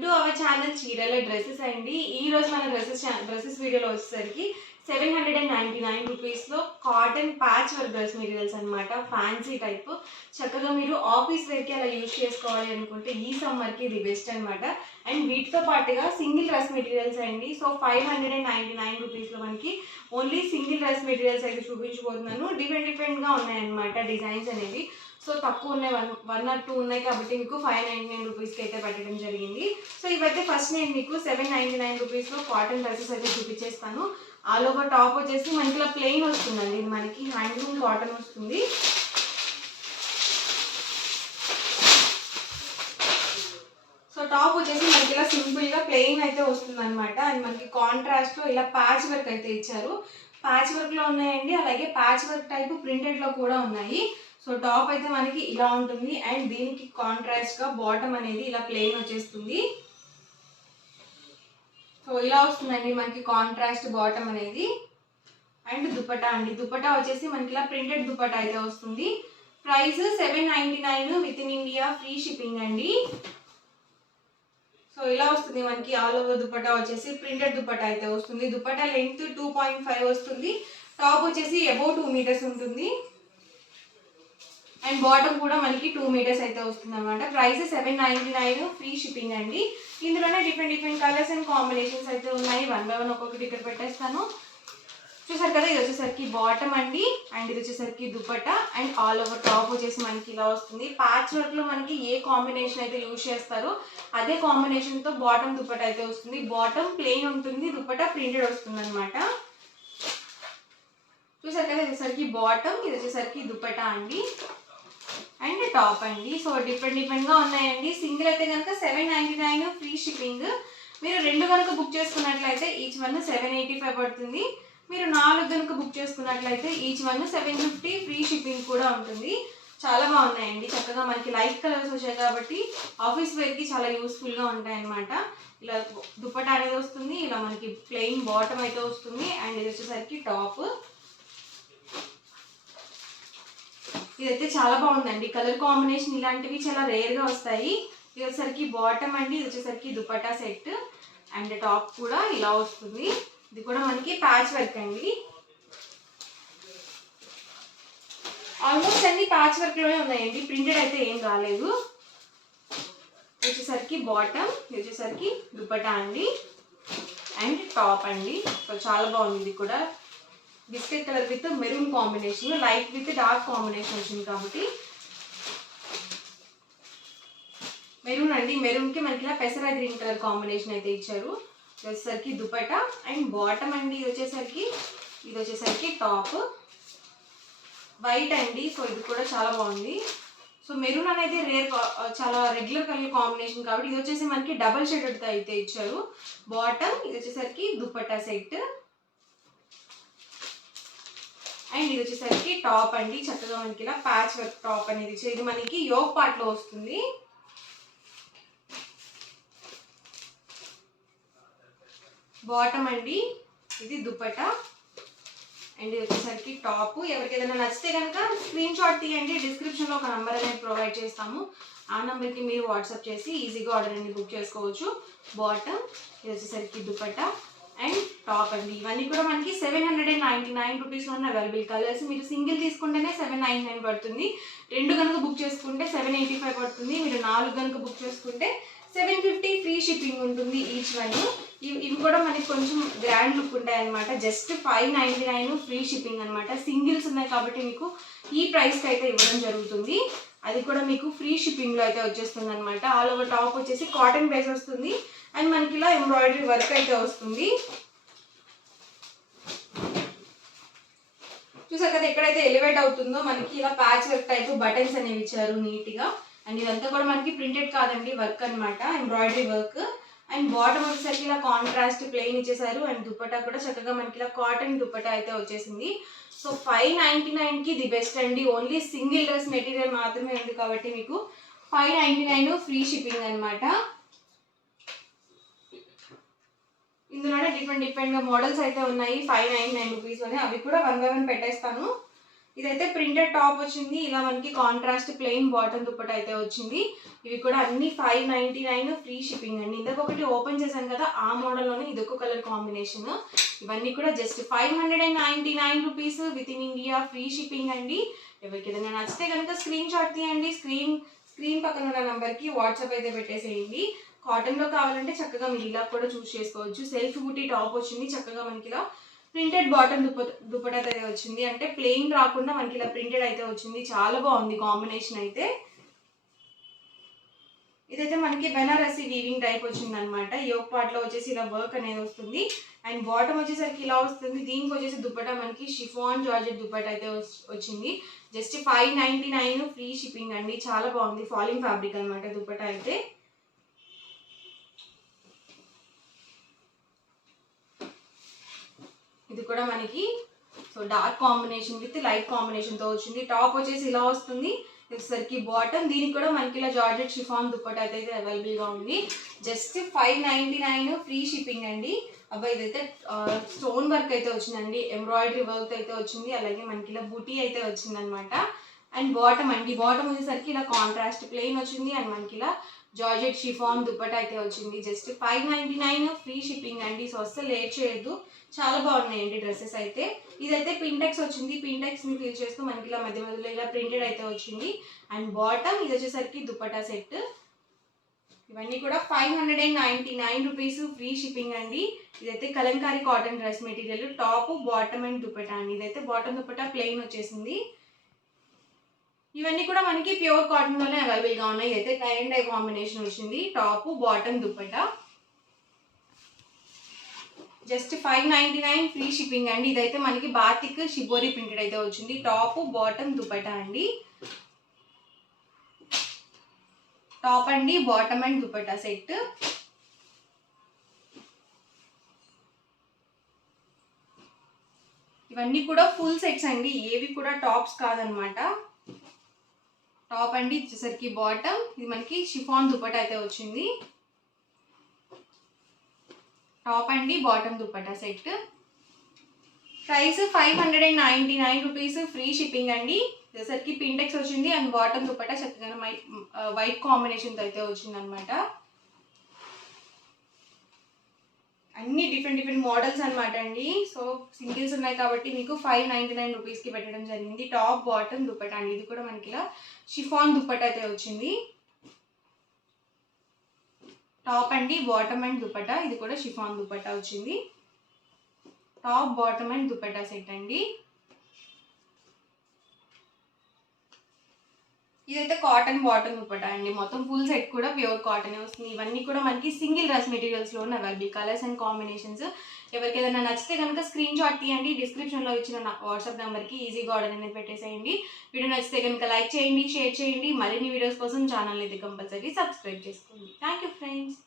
Welcome to our channel చీరల dresses అండి. ఈ రోజు మన డ్రెస్సెస్ వీడియోలో వచ్చేసరికి 799 రూపీస్లో cotton patch work dress materials అనమాట. ఫ్యాన్సీ టైప్ చక్కగా మీరు ఆఫీస్ వేర్కి అలా యూజ్ చేసుకోవాలి అనుకుంటే ఈ సమ్మర్కి ఇది బెస్ట్ అనమాట. అండ్ వీటితో పాటుగా సింగిల్ డ్రెస్ మెటీరియల్స్ అండి. సో 599 రూపీస్లో మనకి ఓన్లీ సింగిల్ డ్రెస్ మెటీరియల్స్ అయితే చూపించబోతున్నాను. డిఫరెంట్గా ఉన్నాయన్నమాట డిజైన్స్ అనేవి. సో తక్కువ ఉన్నాయి, వన్ ఆర్ టూ ఉన్నాయి కాబట్టి మీకు 599 రూపీస్కి అయితే పెట్టడం జరిగింది. సో ఇవైతే ఫస్ట్ నేను మీకు 799 రూపీస్లో కాటన్ డ్రెస్సెస్ అయితే చూపించేస్తాను. ఆల్ ఓవర్ టాప్ వచ్చేసి మనకి ఇలా ప్లెయిన్ వస్తుందండి. ఇది మనకి హ్యాండ్లూమ్ కాటన్ వస్తుంది. సో టాప్ వచ్చేసి మనకి ఇలా సింపుల్గా ప్లెయిన్ అయితే వస్తుంది అనమాట. అండ్ మనకి కాంట్రాస్ట్లో ఇలా ప్యాచ్ వర్క్ అయితే ఇచ్చారు. ప్యాచ్ వర్క్లో ఉన్నాయండి, అలాగే ప్యాచ్ వర్క్ టైప్ ప్రింటెడ్లో కూడా ఉన్నాయి. సో టాప్ అయితే మనకి ఇలా ఉంటుంది అండ్ దీనికి కాంట్రాస్ట్గా బాటమ్ అనేది ఇలా ప్లెయిన్ వచ్చేస్తుంది. సో ఇలా వస్తుందండి మనకి కాంట్రాస్ట్ బాటమ్ అనేది. అండ్ దుపట్టా అండి, దుపట్టా వచ్చేసి మనకి ఇలా ప్రింటెడ్ దుపట్టా అయితే వస్తుంది. Price 799 with in India, free shipping అండి. సో ఇలా వస్తుంది మనకి ఆల్ ఓవర్ దుపట్టా వచ్చేసి ప్రింటెడ్ దుపట్టా అయితే వస్తుంది. దుపట్టా లెంత్ 2.5 వస్తుంది. టాప్ వచ్చేసి అబౌవ్ 2 మీటర్స్ ఉంటుంది అండ్ బాటమ్ కూడా మనకి 2 మీటర్స్ అయితే వస్తుంది అనమాట. ప్రైస్ 799, ఫ్రీ షిప్పింగ్ అండి. ఇందులోనే డిఫరెంట్ కలర్స్ అండ్ కాంబినేషన్స్ అయితే ఉన్నాయి. వన్ బై వన్ ఒక్కొక్కటి ఇక్కడ పెట్టేస్తాను. చూసారు కదా, ఇది వచ్చేసరికి బాటమ్ అండి అండ్ ఇది వచ్చేసరికి dupatta and all over top వచ్చేసి మనకి ఇలా వస్తుంది. ప్యాచ్ వర్క్లో మనకి ఏ కాంబినేషన్ అయితే యూజ్ చేస్తారో అదే కాంబినేషన్తో బాటమ్ దుపట్టా అయితే వస్తుంది. బాటమ్ ప్లెయిన్ ఉంటుంది, దుపట్టా ప్రింటెడ్ వస్తుంది అనమాట. చూసారు కదా, ఇది వచ్చేసరికి బాటమ్, ఇది వచ్చేసరికి దుపట్టా అండి అండ్ టాప్ అండి. సో డిఫరెంట్గా ఉన్నాయండి. సింగిల్ అయితే కనుక 799, ఫ్రీ షిప్పింగ్. మీరు రెండు కనుక బుక్ చేసుకున్నట్లయితే ఈచ్ వన్ 785 పడుతుంది. మీరు 4 కనుక బుక్ చేసుకున్నట్లయితే ఈచ్ వన్ 750, ఫ్రీ షిప్పింగ్ కూడా ఉంటుంది. చాలా బాగున్నాయండి. చక్కగా మనకి లైట్ కలర్స్ వచ్చాయి కాబట్టి ఆఫీస్ వేర్కి చాలా యూస్ఫుల్గా ఉంటాయి అన్నమాట. ఇలా దుపట్టా అనేది వస్తుంది, ఇలా మనకి ప్లెయిన్ బాటమ్ అయితే వస్తుంది అండ్ ఇది వచ్చేసరికి టాప్. ఇదైతే చాలా బాగుందండి. కలర్ కాంబినేషన్ ఇలాంటివి చాలా రేర్గా వస్తాయి. ఇది వచ్చేసరికి బాటమ్ అండి, ఇది వచ్చేసరికి దుపట్టా సెట్ అండ్ టాప్ కూడా ఇలా వస్తుంది. ఇది కూడా మనకి ప్యాచ్ వర్క్ అండి. ఆల్మోస్ట్ అన్ని ప్యాచ్ వర్క్లోనే ఉన్నాయండి, ప్రింటెడ్ అయితే ఏం రాలేదు. ఇది వచ్చేసరికి బాటమ్, ఇది వచ్చేసరికి దుపట్టా అండి అండ్ టాప్ అండి. సో చాలా బాగుంది. ఇది కూడా biscuit colour with maroon combination, light with dark combination వచ్చింది కాబట్టి మెరూన్ అండి. మెరూన్కి మనకి ఇలా పెసర గ్రీన్ కలర్ కాంబినేషన్ అయితే ఇచ్చారు. వచ్చేసరికి దుపట్టా అండ్ బాటమ్ అండి. ఇది వచ్చేసరికి టాప్ వైట్ అండి. సో ఇది కూడా చాలా బాగుంది. సో మెరూన్ అనేది చాలా రెగ్యులర్ కలర్ కాంబినేషన్ కాబట్టి ఇది వచ్చేసి మనకి డబల్ షేడెడ్తో అయితే ఇచ్చారు. బాటమ్, ఇది వచ్చేసరికి దుపట్టా సెట్ అండ్ ఇది వచ్చేసరికి టాప్ అండి. చక్కగా మనకి ఇలా ప్యాచ్ వర్క్ టాప్ అనేది ఇచ్చారు. ఇది మనకి యోగ్ పార్ట్లో వస్తుంది. బాటమ్ అండి, ఇది దుపట్టా అండ్ ఇది వచ్చేసరికి టాప్. ఎవరికి ఏదైనా నచ్చితే కనుక స్క్రీన్ షాట్ తీయండి. డిస్క్రిప్షన్లో ఒక నెంబర్ అనేది ప్రొవైడ్ చేస్తాము. ఆ నెంబర్కి మీరు వాట్సాప్ చేసి ఈజీగా ఆర్డర్ అనేది బుక్ చేసుకోవచ్చు. బాటమ్, ఇది వచ్చేసరికి దుపట్టా అండ్ టాప్ అండి. ఇవన్నీ కూడా మనకి 799 రూపీస్లో ఉన్న అవైలబుల్ కలర్స్. మీరు సింగిల్ తీసుకుంటేనే 799 పడుతుంది. రెండు కనుక బుక్ చేసుకుంటే 785 పడుతుంది. మీరు 4 కనుక బుక్ చేసుకుంటే 750, ఫ్రీ షిప్పింగ్ ఉంటుంది ఈచ్ వన్. ఇవి కూడా మనకి కొంచెం గ్రాండ్ లుక్ ఉంటాయి అనమాట. జస్ట్ 599, ఫ్రీ షిప్పింగ్ అనమాట. సింగిల్స్ ఉన్నాయి కాబట్టి మీకు ఈ ప్రైస్కి అయితే ఇవ్వడం జరుగుతుంది. అది కూడా మీకు ఫ్రీ షిప్పింగ్లో అయితే వచ్చేస్తుంది అనమాట. ఆల్ ఓవర్ టాప్ వచ్చేసి కాటన్ బేస్ వస్తుంది అండ్ మనకి ఇలా ఎంబ్రాయిడరీ వర్క్ అయితే వస్తుంది. చూసారు కదా, ఎక్కడైతే ఎలివేట్ అవుతుందో మనకి ఇలా ప్యాచ్ వర్క్ టైప్ బటన్స్ అనేవి ఇచ్చారు నీట్గా. అండ్ ఇదంతా కూడా మనకి ప్రింటెడ్ కాదండి, వర్క్ అనమాట, ఎంబ్రాయిడరీ వర్క్. అండ్ బాటమ్ వచ్చేసరికి ఇలా కాంట్రాస్ట్ ప్లెయిన్ ఇచ్చేసారు అండ్ దుపట్టా కూడా చక్కగా మనకి ఇలా కాటన్ దుపట్టా అయితే వచ్చేసింది. సో 599కి ది బెస్ట్ అండి. ఓన్లీ సింగిల్ డ్రెస్ మెటీరియల్ మాత్రమే ఉంది కాబట్టి మీకు 599, ఫ్రీ షిప్పింగ్ అనమాట. ఇందులోనే డిఫరెంట్గా మోడల్స్ అయితే ఉన్నాయి 599 రూపీస్లోనే. అవి కూడా వన్ బై వన్ పెట్టేస్తాను. ఇదైతే ప్రింటెడ్ టాప్ వచ్చింది. ఇలా మనకి కాంట్రాస్ట్ ప్లెయిన్ బాటమ్ దుప్పట అయితే వచ్చింది. ఇవి కూడా అన్ని 599 ఫ్రీ షిప్పింగ్ అండి. ఇందాక ఒకటి ఓపెన్ చేశాను కదా, ఆ మోడల్లోనే ఇదొక కలర్ కాంబినేషన్. ఇవన్నీ కూడా just 599 rupees with in India free shipping అండి. ఎవరికి ఏదైనా నచ్చితే కనుక స్క్రీన్ షాట్ తీయండి. స్క్రీన్ పక్కన ఉన్న నెంబర్కి వాట్సాప్ అయితే పెట్టేసేయండి. కాటన్లో కావాలంటే చక్కగా మీరు ఇలా కూడా చూస్ చేసుకోవచ్చు. సెల్ఫ్ బుటీ టాప్ వచ్చింది. చక్కగా మనకి ఇలా ప్రింటెడ్ బాటమ్ దుప్పట అయితే వచ్చింది. అంటే ప్లెయిన్ రాకుండా మనకి ఇలా ప్రింటెడ్ అయితే వచ్చింది. చాలా బాగుంది కాంబినేషన్ అయితే. ఇదైతే మనకి బెనారసి వీవింగ్ టైప్ వచ్చింది అనమాట. యోక్ పార్ట్ లో వచ్చేసి ఇలా వర్క్ అనేది వస్తుంది. అండ్ బాటమ్ వచ్చేసరికి ఇలా వస్తుంది. దీనికి వచ్చేసి దుప్పట మనకి షిఫాన్ జార్జెట్ దుప్పట అయితే వచ్చింది. జస్ట్ 599 ఫ్రీ షిప్పింగ్ అండి. చాలా బాగుంది. ఫాలింగ్ ఫ్యాబ్రిక్ అనమాట దుప్పట అయితే. ఇది కూడా మనకి so dark combination with light కాంబినేషన్తో వచ్చింది. టాప్ వచ్చేసి ఇలా వస్తుంది. వచ్చేసరికి బాటమ్, దీనికి కూడా మనకి ఇలా జార్జెట్ షిఫాన్ దుప్పట అయితే అవైలబుల్గా ఉంది. జస్ట్ 599 ఫ్రీ షిప్పింగ్ అండి. అబ్బాయి ఇదైతే స్టోన్ వర్క్ అయితే వచ్చిందండి. ఎంబ్రాయిడరీ వర్క్ అయితే వచ్చింది. అలాగే మనకి ఇలా బూటీ అయితే వచ్చిందనమాట. అండ్ బాటమ్ అండి, బాటమ్ వచ్చేసరికి ఇలా కాంట్రాస్ట్ ప్లెయిన్ వచ్చింది. అండ్ మనకి ఇలా జార్జెట్ షిఫాన్ దుప్పట అయితే వచ్చింది. జస్ట్ 599 ఫ్రీ షిప్పింగ్ అండి. సో అస్సలు లేట్ చేయొద్దు. చాలా బాగున్నాయండి డ్రెస్సెస్ అయితే. ఇదైతే పింటెక్స్ వచ్చింది. పింటెక్స్ ని ఫీల్ చేస్తూ మనకి ఇలా మధ్య మధ్యలో ఇలా ప్రింటెడ్ అయితే వచ్చింది. అండ్ బాటమ్ ఇది వచ్చేసరికి దుపట్టా సెట్. ఇవన్నీ కూడా 599 రూపీస్ ఫ్రీ షిప్పింగ్ అండి. ఇదైతే Kalamkari cotton dress material. Top bottom and dupatta అండి. ఇదైతే బాటమ్ దుపట్టా ప్లెయిన్ వచ్చేసింది. ఇవన్నీ కూడా మనకి ప్యూర్ కాటన్ లోనే అవైలబుల్ గా ఉన్నాయి. ఇదైతే టై అండ్ డై కాంబినేషన్ వచ్చింది. Top bottom dupatta just 599 free shipping అండి. ఇదైతే మనకి బాతిక్ షిబోరి ప్రింటెడ్ అయితే వచ్చింది. టాప్ బాటమ్ దుపట్టా అండి. టాప్ అండి, బాటమ్ అండ్ దుపట్టా సెట్. ఇవన్నీ కూడా ఫుల్ సెట్స్ అండి. ఏవి కూడా టాప్స్ కాదనమాట. టాప్ అండి వచ్చేసరికి బాటమ్, ఇది మనకి షిఫాన్ దుపట్టా అయితే వచ్చింది. టాప్ అండి, bottom dupatta set. Price 599 rupees free shipping అండి. వచ్చేసరికి పింటెక్స్ వచ్చింది. అండ్ బాటమ్ దుపట్టా చక్కగా వైట్ కాంబినేషన్తో అయితే వచ్చింది అనమాట. అన్ని డిఫరెంట్ మోడల్స్ అనమాట అండి. సో సింగిల్స్ ఉన్నాయి కాబట్టి మీకు 599 రూపీస్కి పెట్టడం జరిగింది. టాప్ బాటమ్ దుపట్టా అండి. ఇది కూడా మనకి ఇలా షిఫాన్ దుపట్టా అయితే వచ్చింది. టాప్ అండి, బాటమ్ అండ్ దుపట్టా. ఇది కూడా షిఫాన్ దుపట్టా వచ్చింది. Top bottom and dupatta set అండి. ఇదైతే కాటన్ బాటమ్ దుపట్టా అండి. మొత్తం ఫుల్ సెట్ కూడా ప్యూర్ కాటన్ వస్తుంది. ఇవన్నీ కూడా మనకి సింగిల్ డ్రెస్ మెటీరియల్స్లో అవైలబుల్. Colours and combinations. ఎవరికి ఏదైనా నచ్చితే కనుక స్క్రీన్ షాట్ తీయండి. డిస్క్రిప్షన్లో ఇచ్చిన వాట్సాప్ నెంబర్కి ఈజీగా ఆర్డర్ అనేది పెట్టేసేయండి. వీడియో నచ్చితే కనుక లైక్ చేయండి, షేర్ చేయండి. మరిన్ని వీడియోస్ కోసం ఛానల్ అయితే కంపల్సరీ సబ్స్క్రైబ్ చేసుకోండి. Thank you friends.